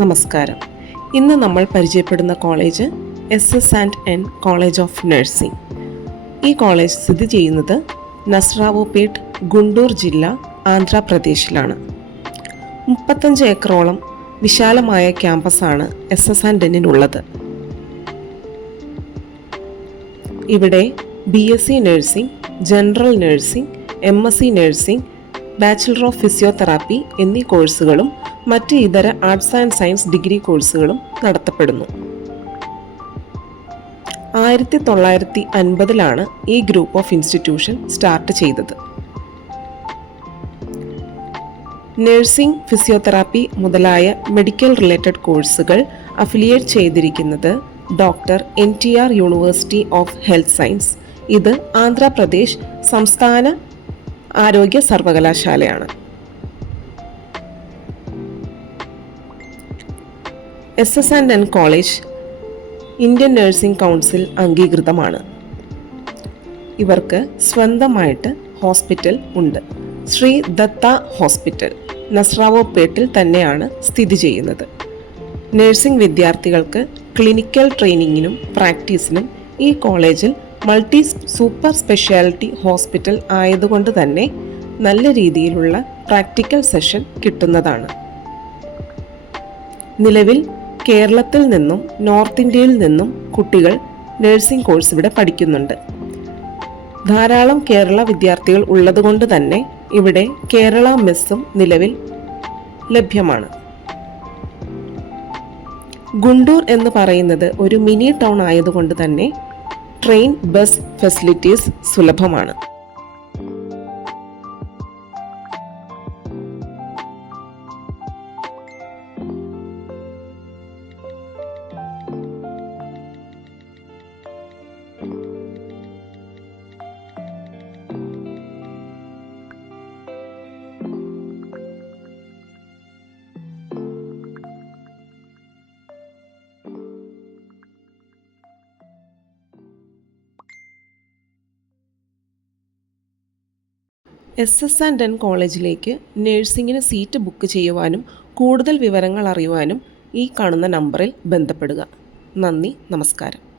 നമസ്കാരം. ഇന്ന് നമ്മൾ പരിചയപ്പെടുന്ന college SS&N college of nursing. ഈ കോളേജ് സ്ഥിതി ചെയ്യുന്നത് നസ്രാവോപേട്ട്, ഗുണ്ടൂർ ജില്ല, ആന്ധ്രാപ്രദേശിലാണ്. 35 ഏക്കറോളം വിശാലമായ ക്യാമ്പസാണ് SS&Nനുള്ളത്. ഇവിടെ BSc nursing, general nursing, MSc nursing, bachelor of physiotherapy എന്നീ കോഴ്സുകളും മറ്റ് ഇതര ആർട്സ് ആൻഡ് സയൻസ് ഡിഗ്രി കോഴ്സുകളും നടത്തപ്പെടുന്നു. 1950 ഈ ഗ്രൂപ്പ് ഓഫ് ഇൻസ്റ്റിറ്റ്യൂഷൻ സ്റ്റാർട്ട് ചെയ്തത്. നഴ്സിംഗ്, ഫിസിയോതെറാപ്പി മുതലായ മെഡിക്കൽ റിലേറ്റഡ് കോഴ്സുകൾ അഫിലിയേറ്റ് ചെയ്തിരിക്കുന്നത് doctor NTR university of health science. ഇത് ആന്ധ്രാപ്രദേശ് സംസ്ഥാന ആരോഗ്യ സർവകലാശാലയാണ്. SS&N കോളേജ് ഇന്ത്യൻ നഴ്സിംഗ് കൗൺസിൽ അംഗീകൃതമാണ്. ഇവർക്ക് സ്വന്തമായിട്ട് ഹോസ്പിറ്റൽ ഉണ്ട്. ശ്രീ ദത്ത ഹോസ്പിറ്റൽ നസ്രാവോപേട്ടിൽ തന്നെയാണ് സ്ഥിതി ചെയ്യുന്നത്. നഴ്സിംഗ് വിദ്യാർത്ഥികൾക്ക് ക്ലിനിക്കൽ ട്രെയിനിങ്ങിനും പ്രാക്ടീസിനും ഈ കോളേജിൽ മൾട്ടി സൂപ്പർ സ്പെഷ്യാലിറ്റി ഹോസ്പിറ്റൽ ആയതുകൊണ്ട് തന്നെ നല്ല രീതിയിലുള്ള പ്രാക്ടിക്കൽ സെഷൻ കിട്ടുന്നതാണ്. നിലവിൽ കേരളത്തിൽ നിന്നും നോർത്ത് ഇന്ത്യയിൽ നിന്നും കുട്ടികൾ നഴ്സിംഗ് കോഴ്സ് ഇവിടെ പഠിക്കുന്നുണ്ട്. ധാരാളം കേരള വിദ്യാർത്ഥികൾ ഉള്ളതുകൊണ്ട് തന്നെ ഇവിടെ കേരള മെസ്സും നിലവിൽ ലഭ്യമാണ്. ഗുണ്ടൂർ എന്ന് പറയുന്നത് ഒരു മിനി ടൗൺ ആയതുകൊണ്ട് തന്നെ ട്രെയിൻ, ബസ് ഫെസിലിറ്റീസ് സുലഭമാണ്. SS&N കോളേജിലേക്ക് നഴ്സിംഗിന് സീറ്റ് ബുക്ക് ചെയ്യുവാനും കൂടുതൽ വിവരങ്ങൾ അറിയുവാനും ഈ കാണുന്ന നമ്പറിൽ ബന്ധപ്പെടുക. നന്ദി, നമസ്കാരം.